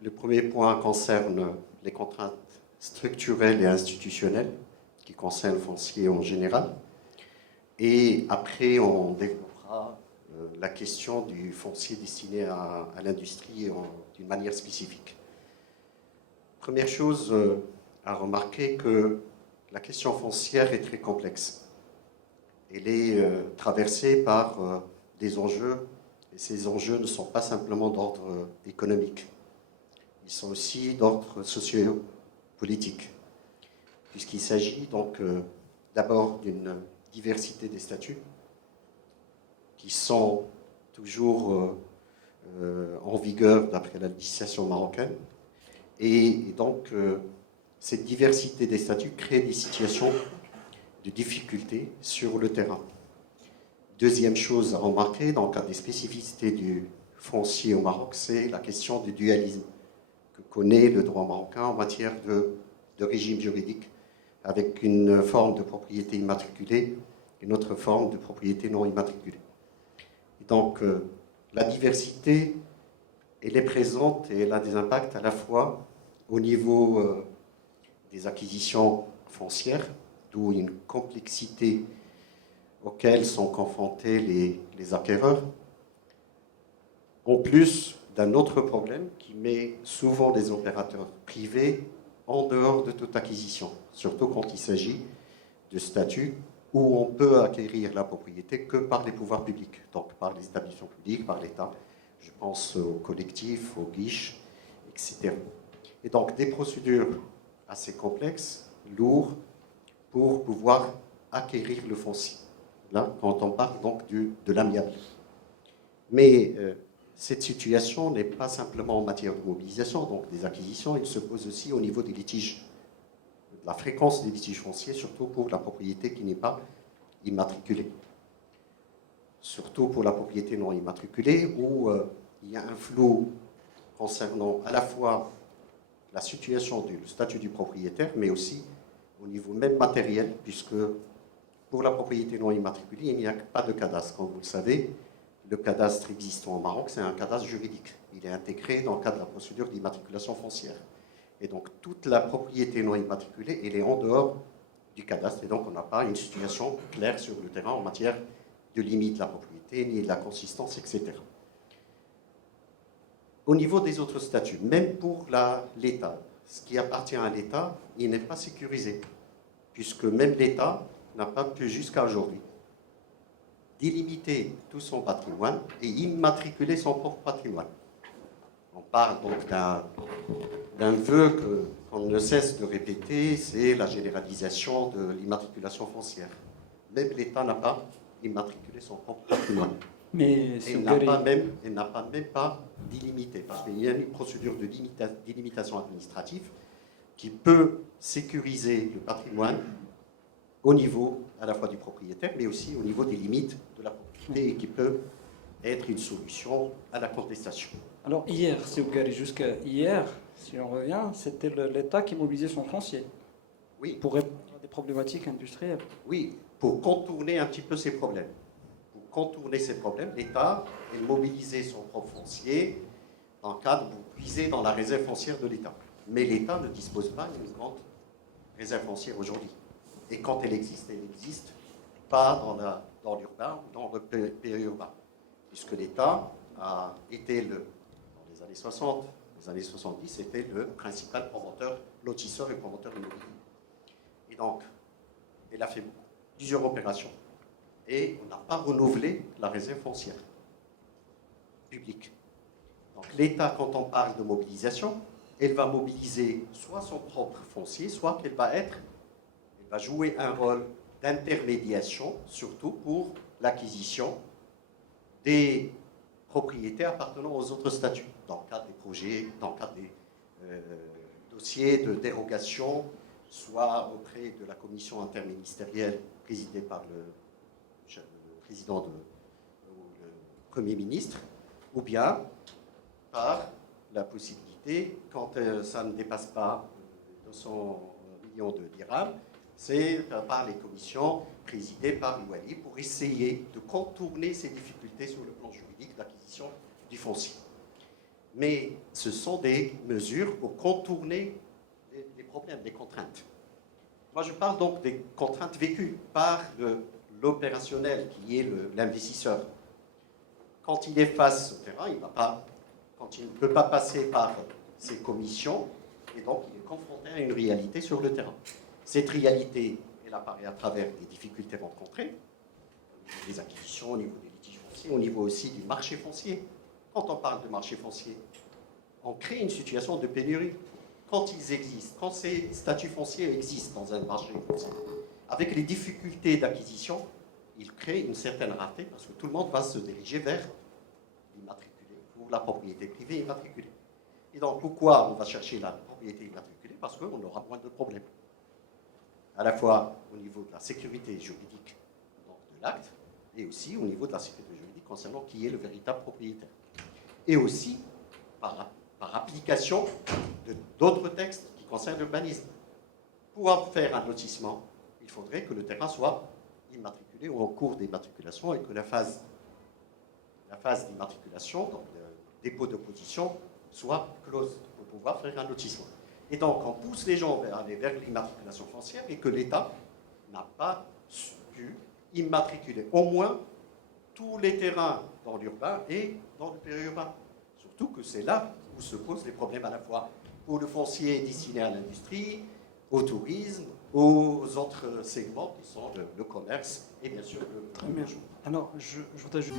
Le premier point concerne les contraintes structurelles et institutionnelles qui concernent le foncier en général. Et après, on développera la question du foncier destiné à l'industrie d'une manière spécifique. Première chose à remarquer que la question foncière est très complexe. Elle est traversée par des enjeux, et ces enjeux ne sont pas simplement d'ordre économique. Ils sont aussi d'ordre socio-politique, puisqu'il s'agit donc d'abord d'une diversité des statuts qui sont toujours en vigueur d'après la législation marocaine. Et donc, cette diversité des statuts crée des situations de difficultés sur le terrain. Deuxième chose à remarquer, dans le cadre des spécificités du foncier au Maroc, c'est la question du dualisme que connaît le droit marocain en matière de régime juridique, avec une forme de propriété immatriculée et une autre forme de propriété non immatriculée. Et donc, la diversité, elle est présente et elle a des impacts à la fois au niveau des acquisitions foncières, d'où une complexité auxquelles sont confrontés les acquéreurs, en plus d'un autre problème qui met souvent les opérateurs privés en dehors de toute acquisition, surtout quand il s'agit de statuts où on peut acquérir la propriété que par les pouvoirs publics, donc par les établissements publics, par l'État. Je pense aux collectifs, aux guiches, etc. Et donc des procédures assez complexes, lourdes, pour pouvoir acquérir le foncier. Là, quand on parle donc de l'amiable. Mais cette situation n'est pas simplement en matière de mobilisation, donc des acquisitions, il se pose aussi au niveau des litiges, de la fréquence des litiges fonciers, surtout pour la propriété qui n'est pas immatriculée. Surtout pour la propriété non immatriculée, où il y a un flou concernant à la fois la situation du statut du propriétaire, mais aussi au niveau même matériel, puisque pour la propriété non immatriculée, il n'y a pas de cadastre. Comme vous le savez, le cadastre existant au Maroc, c'est un cadastre juridique. Il est intégré dans le cadre de la procédure d'immatriculation foncière. Et donc, toute la propriété non immatriculée, elle est en dehors du cadastre. Et donc, on n'a pas une situation claire sur le terrain en matière de limite de la propriété, ni de la consistance, etc. Au niveau des autres statuts, même pour l'État, ce qui appartient à l'État, il n'est pas sécurisé, puisque même l'État n'a pas pu jusqu'à aujourd'hui délimiter tout son patrimoine et immatriculer son propre patrimoine. On parle donc d'un vœu qu'on ne cesse de répéter, c'est la généralisation de l'immatriculation foncière. Même l'État n'a pas immatriculé son propre patrimoine. Mais il n'a pas même pas délimité, parce qu'il y a une procédure de délimitation administrative qui peut sécuriser le patrimoine au niveau à la fois du propriétaire, mais aussi au niveau des limites de la propriété, et qui peut être une solution à la contestation. Alors hier, jusqu'à hier, si on revient, c'était l'État qui mobilisait son foncier. Oui. Pour répondre à des problématiques industrielles. Oui, pour contourner un petit peu ces problèmes. Pour contourner ces problèmes, l'État a mobilisé son propre foncier dans le cadre, vous puisez dans la réserve foncière de l'État. Mais l'État ne dispose pas d'une grande réserve foncière aujourd'hui. Et quand elle existe pas dans l'urbain ou dans le périurbain, puisque l'État a été, dans les années 60, les années 70, était le principal promoteur, lotisseur et promoteur immobilier. Et donc, elle a fait plusieurs opérations. Et on n'a pas renouvelé la réserve foncière publique. Donc l'État, quand on parle de mobilisation, elle va mobiliser soit son propre foncier, soit elle va jouer un rôle d'intermédiation, surtout pour l'acquisition des propriétés appartenant aux autres statuts, dans le cadre des projets, dans le cadre des dossiers de dérogation, soit auprès de la commission interministérielle présidée par le président ou le Premier ministre, ou bien par la possibilité, quand ça ne dépasse pas 200 millions de dirhams, c'est par les commissions présidées par l'Ouali pour essayer de contourner ces difficultés sur le plan juridique d'acquisition du foncier. Mais ce sont des mesures pour contourner les problèmes, les contraintes. Moi, je parle donc des contraintes vécues par l'opérationnel qui est l'investisseur. Quand il est face au terrain, quand il ne peut pas passer par ses commissions, et donc il est confronté à une réalité sur le terrain. Cette réalité, elle apparaît à travers des difficultés rencontrées, au niveau des acquisitions, au niveau des litiges fonciers, au niveau aussi du marché foncier. Quand on parle de marché foncier, on crée une situation de pénurie. Quand ils existent, quand ces statuts fonciers existent dans un marché foncier, avec les difficultés d'acquisition, ils créent une certaine rareté parce que tout le monde va se diriger vers l'immatriculé ou la propriété privée immatriculée. Et donc, pourquoi on va chercher la propriété immatriculée? Parce qu'on aura moins de problèmes. À la fois au niveau de la sécurité juridique donc de l'acte et aussi au niveau de la sécurité juridique concernant qui est le véritable propriétaire. Et aussi par application d'autres textes qui concernent l'urbanisme. Pour faire un lotissement, il faudrait que le terrain soit immatriculé ou en cours d'immatriculation et que la phase d'immatriculation, donc le dépôt d'opposition, soit close pour pouvoir faire un lotissement. Et donc, on pousse les gens vers aller vers l'immatriculation foncière et que l'État n'a pas pu immatriculer au moins tous les terrains dans l'urbain et dans le périurbain. Surtout que c'est là où se posent les problèmes à la fois pour le foncier destiné à l'industrie, au tourisme, aux autres segments qui sont le commerce et bien sûr le logement. Alors, je voudrais juste...